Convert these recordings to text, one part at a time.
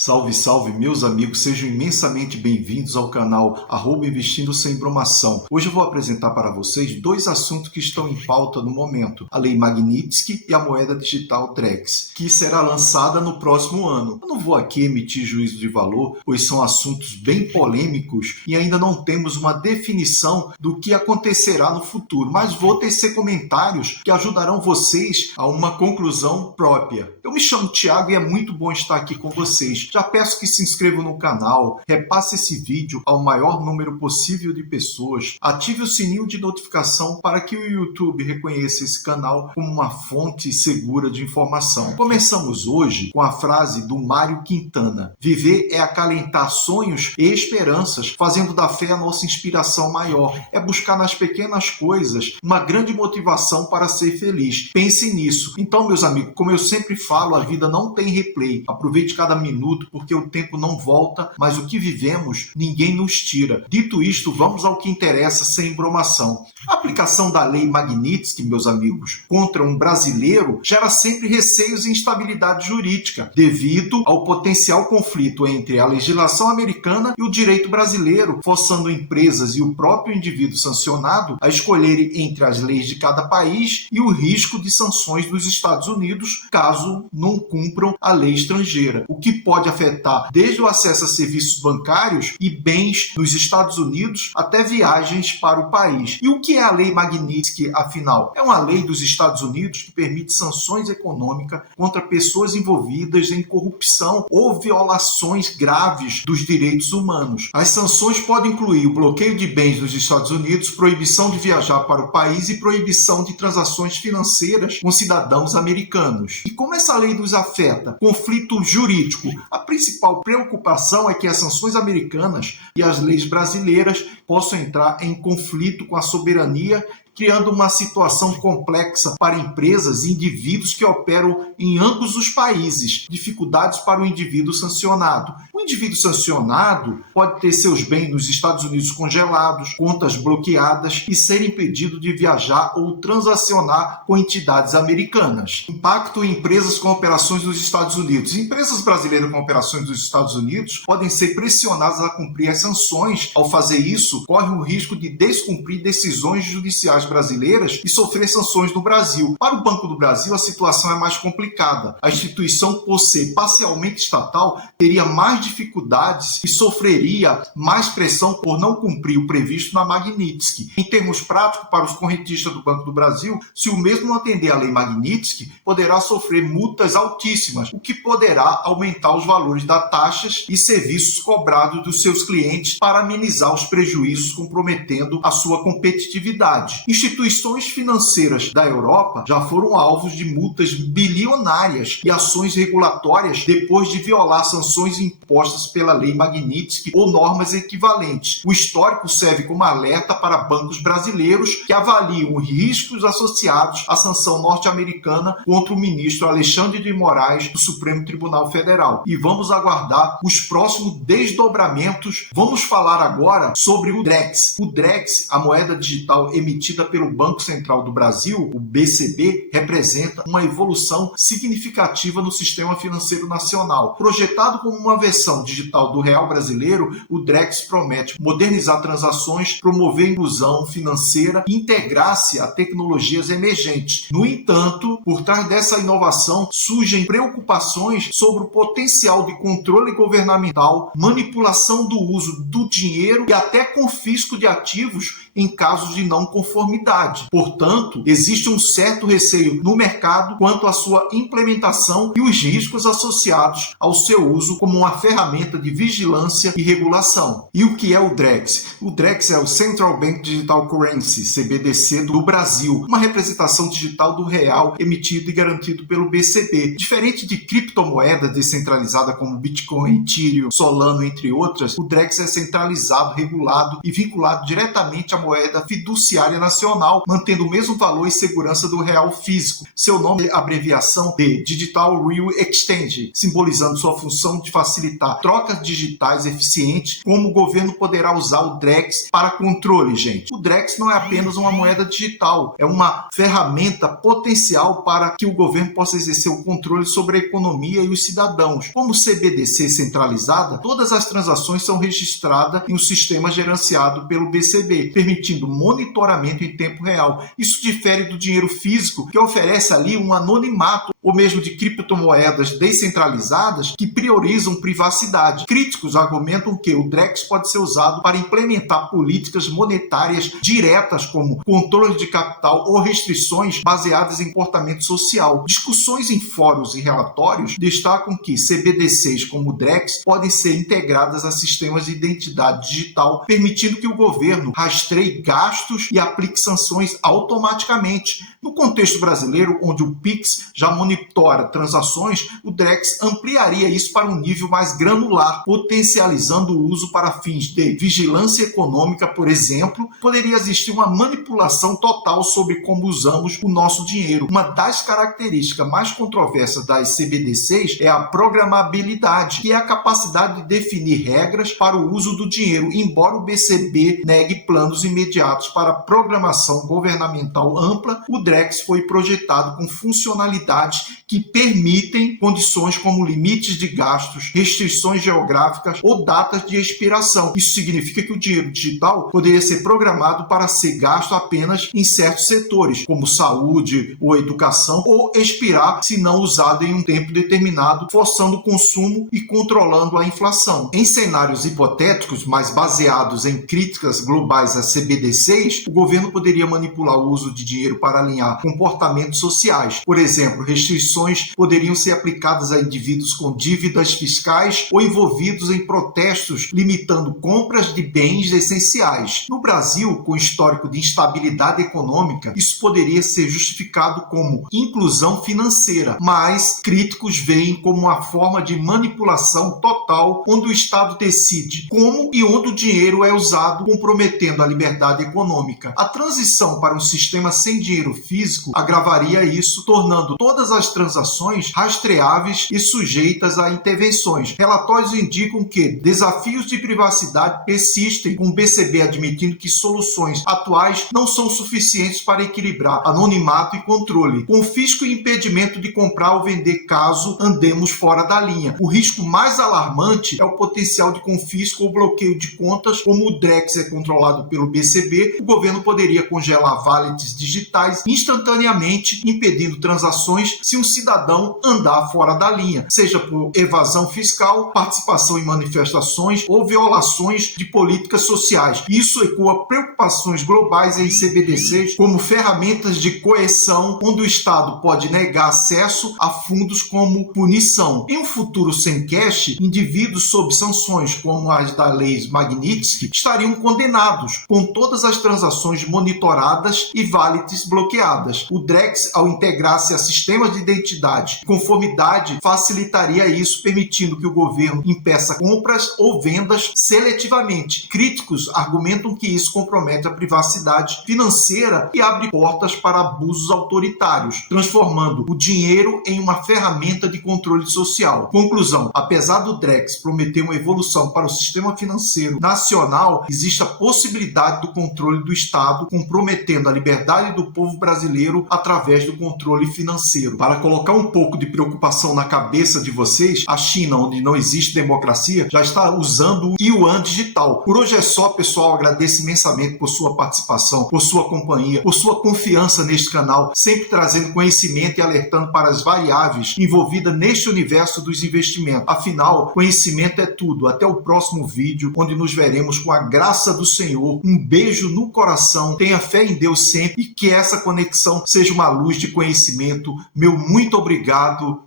Salve, salve, meus amigos, sejam imensamente bem-vindos ao canal @Investindo Sem Bromação. Hoje eu vou apresentar para vocês dois assuntos que estão em pauta no momento: a Lei Magnitsky e a moeda digital Drex, que será lançada no próximo ano. Eu não vou aqui emitir juízo de valor, pois são assuntos bem polêmicos e ainda não temos uma definição do que acontecerá no futuro, mas vou tecer comentários que ajudarão vocês a uma conclusão própria. Eu me chamo Thiago e é muito bom estar aqui com vocês. Já peço que se inscrevam no canal, repasse esse vídeo ao maior número possível de pessoas, ative o sininho de notificação para que o YouTube reconheça esse canal como uma fonte segura de informação. Começamos hoje com a frase do Mário Quintana: viver é acalentar sonhos e esperanças, fazendo da fé a nossa inspiração maior. É buscar nas pequenas coisas uma grande motivação para ser feliz. Pensem nisso. Então, meus amigos, como eu sempre falo, a vida não tem replay. Aproveite cada minuto, porque o tempo não volta, mas o que vivemos, ninguém nos tira. Dito isto, vamos ao que interessa sem bromação. A aplicação da Lei Magnitsky, meus amigos, contra um brasileiro gera sempre receios e instabilidade jurídica, devido ao potencial conflito entre a legislação americana e o direito brasileiro, forçando empresas e o próprio indivíduo sancionado a escolherem entre as leis de cada país e o risco de sanções dos Estados Unidos, caso não cumpram a lei estrangeira, o que pode afetar desde o acesso a serviços bancários e bens nos Estados Unidos até viagens para o país. E o que é a Lei Magnitsky, afinal? É uma lei dos Estados Unidos que permite sanções econômicas contra pessoas envolvidas em corrupção ou violações graves dos direitos humanos. As sanções podem incluir o bloqueio de bens nos Estados Unidos, proibição de viajar para o país e proibição de transações financeiras com cidadãos americanos. E como essa lei nos afeta? Conflito jurídico. A principal preocupação é que as sanções americanas e as leis brasileiras possam entrar em conflito com a soberania, criando uma situação complexa para empresas e indivíduos que operam em ambos os países, dificuldades para o indivíduo sancionado. O indivíduo sancionado pode ter seus bens nos Estados Unidos congelados, contas bloqueadas e ser impedido de viajar ou transacionar com entidades americanas. Impacto em empresas com operações nos Estados Unidos. Empresas brasileiras com operações nos Estados Unidos podem ser pressionadas a cumprir as sanções. Ao fazer isso, corre o risco de descumprir decisões judiciais brasileiras e sofrer sanções no Brasil. Para o Banco do Brasil, a situação é mais complicada. A instituição, por ser parcialmente estatal, teria mais dificuldades e sofreria mais pressão por não cumprir o previsto na Magnitsky. Em termos práticos, para os correntistas do Banco do Brasil, se o mesmo não atender à Lei Magnitsky, poderá sofrer multas altíssimas, o que poderá aumentar os valores das taxas e serviços cobrados dos seus clientes para amenizar os prejuízos, comprometendo a sua competitividade. Instituições financeiras da Europa já foram alvos de multas bilionárias e ações regulatórias depois de violar sanções impostas pela Lei Magnitsky ou normas equivalentes. O histórico serve como alerta para bancos brasileiros que avaliam os riscos associados à sanção norte-americana contra o ministro Alexandre de Moraes do Supremo Tribunal Federal. E vamos aguardar os próximos desdobramentos. Vamos falar agora sobre o Drex. O Drex, a moeda digital emitida pelo Banco Central do Brasil, o BCB, representa uma evolução significativa no sistema financeiro nacional. Projetado como uma versão digital do real brasileiro, o Drex promete modernizar transações, promover inclusão financeira e integrar-se a tecnologias emergentes. No entanto, por trás dessa inovação surgem preocupações sobre o potencial de controle governamental, manipulação do uso do dinheiro e até confisco de ativos em casos de não conformidade. Portanto, existe um certo receio no mercado quanto à sua implementação e os riscos associados ao seu uso como uma ferramenta de vigilância e regulação. E o que é o Drex? O Drex é o Central Bank Digital Currency, CBDC, do Brasil, uma representação digital do real emitido e garantido pelo BCB. Diferente de criptomoedas descentralizadas como Bitcoin, Ethereum, Solano, entre outras, o Drex é centralizado, regulado e vinculado diretamente à moeda fiduciária nacional nacional, mantendo o mesmo valor e segurança do real físico. Seu nome é abreviação de Digital Real Exchange, simbolizando sua função de facilitar trocas digitais eficientes, como o governo poderá usar o DREX para controle, gente. O DREX não é apenas uma moeda digital, é uma ferramenta potencial para que o governo possa exercer o controle sobre a economia e os cidadãos. Como CBDC centralizada, todas as transações são registradas em um sistema gerenciado pelo BCB, permitindo monitoramento em tempo real. Isso difere do dinheiro físico, que oferece ali um anonimato, ou mesmo de criptomoedas descentralizadas que priorizam privacidade. Críticos argumentam que o DREX pode ser usado para implementar políticas monetárias diretas, como controle de capital ou restrições baseadas em comportamento social. Discussões em fóruns e relatórios destacam que CBDCs como o DREX podem ser integradas a sistemas de identidade digital, permitindo que o governo rastreie gastos e aplique sanções automaticamente. No contexto brasileiro, onde o Pix já monitora transações, o DREX ampliaria isso para um nível mais granular, potencializando o uso para fins de vigilância econômica, por exemplo. Poderia existir uma manipulação total sobre como usamos o nosso dinheiro. Uma das características mais controversas das CBDCs é a programabilidade, que é a capacidade de definir regras para o uso do dinheiro, embora o BCB negue planos imediatos para programação governamental ampla. O DREX foi projetado com funcionalidades que permitem condições como limites de gastos, restrições geográficas ou datas de expiração. Isso significa que o dinheiro digital poderia ser programado para ser gasto apenas em certos setores, como saúde ou educação, ou expirar se não usado em um tempo determinado, forçando o consumo e controlando a inflação. Em cenários hipotéticos, mas baseados em críticas globais a CBDCs, o governo poderia manipular o uso de dinheiro para alinhar comportamentos sociais. Por exemplo, restrições poderiam ser aplicadas a indivíduos com dívidas fiscais ou envolvidos em protestos, limitando compras de bens essenciais. No Brasil, com histórico de instabilidade econômica, isso poderia ser justificado como inclusão financeira, mas críticos veem como uma forma de manipulação total, onde o Estado decide como e onde o dinheiro é usado, comprometendo a liberdade econômica. A transição para um sistema sem dinheiro físico agravaria isso, tornando todas as transações rastreáveis e sujeitas a intervenções. Relatórios indicam que desafios de privacidade persistem, com o BCB admitindo que soluções atuais não são suficientes para equilibrar anonimato e controle, confisco e impedimento de comprar ou vender caso andemos fora da linha. O risco mais alarmante é o potencial de confisco ou bloqueio de contas. Como o DREX é controlado pelo BCB, o governo poderia congelar wallets digitais instantaneamente, impedindo transações se um cidadão andar fora da linha, seja por evasão fiscal, participação em manifestações ou violações de políticas sociais. Isso ecoa preocupações globais em CBDCs como ferramentas de coerção, onde o Estado pode negar acesso a fundos como punição. Em um futuro sem cash, indivíduos sob sanções como as da lei Magnitsky estariam condenados, com todas as transações monitoradas e wallets bloqueadas. O DREX, ao integrar-se a sistemas de identidade, conformidade, facilitaria isso, permitindo que o governo impeça compras ou vendas seletivamente. Críticos argumentam que isso compromete a privacidade financeira e abre portas para abusos autoritários, transformando o dinheiro em uma ferramenta de controle social. Conclusão: apesar do DREX prometer uma evolução para o sistema financeiro nacional, existe a possibilidade do controle do Estado, comprometendo a liberdade do povo brasileiro através do controle financeiro. Para colocar um pouco de preocupação na cabeça de vocês, a China, onde não existe democracia, já está usando o Yuan digital. Por hoje é só, pessoal. Agradeço imensamente por sua participação, por sua companhia, por sua confiança neste canal, sempre trazendo conhecimento e alertando para as variáveis envolvidas neste universo dos investimentos. Afinal, conhecimento é tudo. Até o próximo vídeo, onde nos veremos com a graça do Senhor. Um beijo no coração, tenha fé em Deus sempre e que essa conexão seja uma luz de conhecimento. Meu muito obrigado.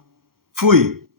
Fui!